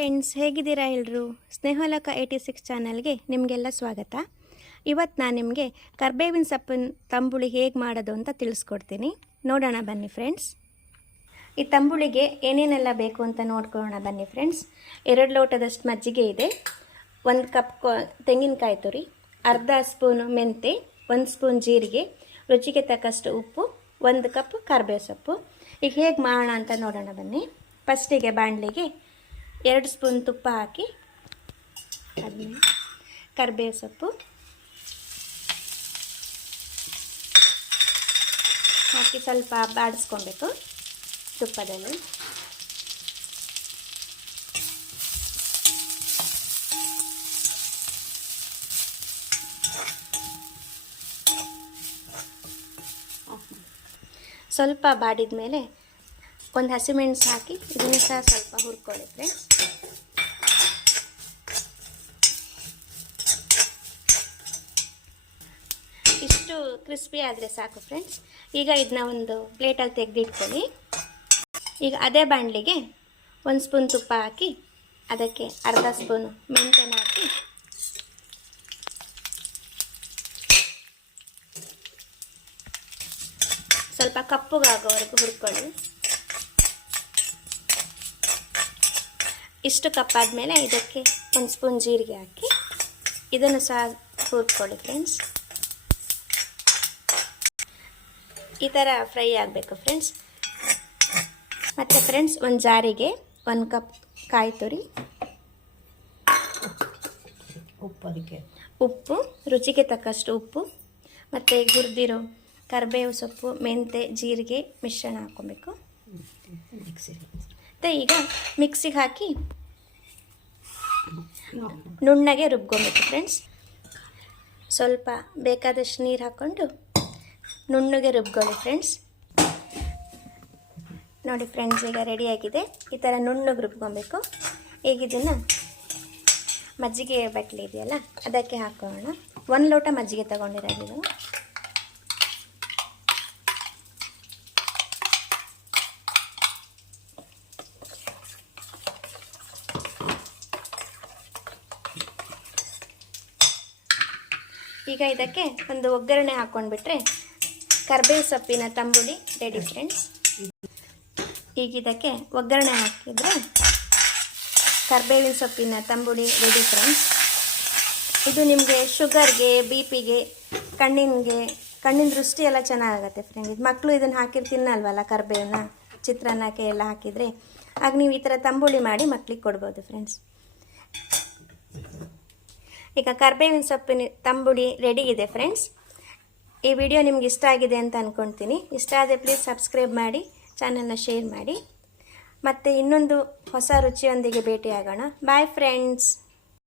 Friends ಹೇಗಿದ್ದೀರಾ ಎಲ್ಲರೂ ಸ್ನೇಹಲಕ eighty six ಚಾನಲ್ಗೆ ನಿಮಗೆಲ್ಲ ಸ್ವಾಗತ. ಇವತ್ತು ನಾನು ನಿಮಗೆ ಕರ್ಬೇವಿನ ಸೊಪ್ಪಿನ ತಂಬುಳಿ ಹೇಗೆ ಮಾಡೋದು ಅಂತ ತಿಳಿಸ್ಕೊಡ್ತೀನಿ. ನೋಡೋಣ ಬನ್ನಿ ಫ್ರೆಂಡ್ಸ್ ಈ ತಂಬುಳಿಗೆ ಏನೇನೆಲ್ಲ ಬೇಕು ಅಂತ ನೋಡ್ಕೊಳ್ಳೋಣ ಬನ್ನಿ ಫ್ರೆಂಡ್ಸ್ ಎರಡು ಲೋಟದಷ್ಟು ಮಜ್ಜಿಗೆ ಇದೆ. ಒಂದು ಕಪ್ ತೆಂಗಿನಕಾಯಿ ತುರಿ, ಅರ್ಧ ಸ್ಪೂನು ಮೆಂತೆ, ಒಂದು ಸ್ಪೂನ್ ಜೀರಿಗೆ, ರುಚಿಗೆ ತಕ್ಕಷ್ಟು ಉಪ್ಪು, ಒಂದು ಕಪ್ ಕರ್ಬೇವು ಸೊಪ್ಪು. ಈಗ ಹೇಗೆ ಮಾಡೋಣ ಅಂತ ನೋಡೋಣ ಬನ್ನಿ. ಫಸ್ಟಿಗೆ ಬಾಣಲಿಗೆ ಎರಡು ಸ್ಪೂನ್ ತುಪ್ಪ ಹಾಕಿ ಅದನ್ನ ಕರ್ಬೇವು ಸೊಪ್ಪು. ಹಾಕಿ ಸ್ವಲ್ಪ ಬಾಡಿಸ್ಕೊಬೇಕು ತುಪ್ಪದಲ್ಲಿ. ಸ್ವಲ್ಪ ಬಾಡಿದ ಮೇಲೆ ಒಂದು ಹಸಿಮೆಣಸು ಹಾಕಿ, ಇದನ್ನು ಸಹ ಸ್ವಲ್ಪ ಹುರ್ಕೊಳ್ಳಿ ಫ್ರೆಂಡ್ಸ್ ಇಷ್ಟು ಕ್ರಿಸ್ಪಿ ಆದರೆ ಸಾಕು ಫ್ರೆಂಡ್ಸ್ ಈಗ ಇದನ್ನ ಒಂದು ಪ್ಲೇಟಲ್ಲಿ ತೆಗೆದಿಟ್ಕೊಳ್ಳಿ. ಈಗ ಅದೇ ಬಾಣಲಿಗೆ ಒಂದು ಸ್ಪೂನ್ ತುಪ್ಪ ಹಾಕಿ, ಅದಕ್ಕೆ ಅರ್ಧ ಸ್ಪೂನು ಮೆಂತ್ಯನ ಹಾಕಿ. ಸ್ವಲ್ಪ ಕಪ್ಪಗಾಗೋವರೆಗೂ ಹುರ್ಕೊಳ್ಳಿ. ಇಷ್ಟು ಆದಮೇಲೆ ಇದಕ್ಕೆ ಒಂದು ಸ್ಪೂನ್ ಜೀರಿಗೆ ಹಾಕಿ ಇದನ್ನು ಸಹ ಹುರ್ಕೊಳ್ಳಿ ಫ್ರೆಂಡ್ಸ್ ಈ ಥರ ಫ್ರೈ ಆಗಬೇಕು ಫ್ರೆಂಡ್ಸ್ ಮತ್ತು ಫ್ರೆಂಡ್ಸ್ ಒಂದು ಜಾರಿಗೆ ಒಂದು ಕಪ್ ಕಾಯಿ ತುರಿ ಉಪ್ಪು ಅದಕ್ಕೆ. ಉಪ್ಪು ರುಚಿಗೆ ತಕ್ಕಷ್ಟು ಉಪ್ಪು ಮತ್ತು ಹುರಿದಿರೋ ಕರಿಬೇವು ಸೊಪ್ಪು ಮೆಂತೆ ಜೀರಿಗೆ ಮಿಶ್ರಣ ಹಾಕ್ಕೊಬೇಕು. ಮಿಕ್ಸಿ ಮತ್ತು ಈಗ ಮಿಕ್ಸಿಗೆ ಹಾಕಿ ನುಣ್ಣಗೆ ರುಬ್ಕೊಬೇಕು ಫ್ರೆಂಡ್ಸ್ ಸ್ವಲ್ಪ ಬೇಕಾದಷ್ಟು ನೀರು ಹಾಕ್ಕೊಂಡು ನುಣ್ಣಗೆ ರುಬ್ಕೊಳ್ಳಿ ಫ್ರೆಂಡ್ಸ್ ನೋಡಿ ಫ್ರೆಂಡ್ಸ್ ಈಗ ರೆಡಿಯಾಗಿದೆ ಈ ಥರ ನುಣ್ಣಗೆ ರುಬ್ಕೊಬೇಕು. ಈಗ ಇದನ್ನು ಮಜ್ಜಿಗೆ ಬಟ್ಲಿ ಇದೆಯಲ್ಲ ಅದಕ್ಕೆ ಹಾಕೋಣ. ಒಂದು ಲೋಟ ಮಜ್ಜಿಗೆ ತಗೊಂಡಿರೋದು ಈಗ ಇದಕ್ಕೆ ಒಂದು ಒಗ್ಗರಣೆ ಹಾಕ್ಕೊಂಡ್ಬಿಟ್ರೆ ಕರ್ಬೇವು ಸೊಪ್ಪಿನ ತಂಬುಳಿ ರೆಡಿ ಫ್ರೆಂಡ್ಸ್. ಈಗ ಇದಕ್ಕೆ ಒಗ್ಗರಣೆ ಹಾಕಿದರೆ ಕರ್ಬೇವಿನ ಸೊಪ್ಪಿನ ತಂಬುಳಿ ರೆಡಿ ಫ್ರೆಂಡ್ಸ್. ಇದು ನಿಮಗೆ ಶುಗರ್ಗೆ, ಬಿ ಪಿಗೆ, ಕಣ್ಣಿನಿಗೆ, ಕಣ್ಣಿನ ದೃಷ್ಟಿ ಎಲ್ಲ ಚೆನ್ನಾಗುತ್ತೆ ಫ್ರೆಂಡ್. ಇದು ಮಕ್ಕಳು ಇದನ್ನು ಹಾಕಿರ್ ತಿನ್ನಲ್ವಲ್ಲ ಕರ್ಬೇವನ್ನ ಚಿತ್ರಾನ್ನಕ್ಕೆ ಎಲ್ಲ ಹಾಕಿದರೆ, ಆಗ ನೀವು ಈ ಥರ ತಂಬುಳಿ ಮಾಡಿ ಮಕ್ಳಿಗೆ ಕೊಡ್ಬೋದು ಫ್ರೆಂಡ್ಸ್. ಈಗ ಕರ್ಬೇವಿನ ಸೊಪ್ಪಿನ ತಂಬುಳಿ ರೆಡಿ ಇದೆ ಫ್ರೆಂಡ್ಸ್ ಈ ವಿಡಿಯೋ ನಿಮ್ಗೆ ಇಷ್ಟ ಆಗಿದೆ ಅಂತ ಅಂದ್ಕೊಳ್ತೀನಿ ಇಷ್ಟ ಆದರೆ ಪ್ಲೀಸ್ ಸಬ್ಸ್ಕ್ರೈಬ್ ಮಾಡಿ ಚಾನಲ್ನ ಶೇರ್ ಮಾಡಿ. ಮತ್ತು ಇನ್ನೊಂದು ಹೊಸ ರುಚಿಯೊಂದಿಗೆ ಭೇಟಿಯಾಗೋಣ. Bye friends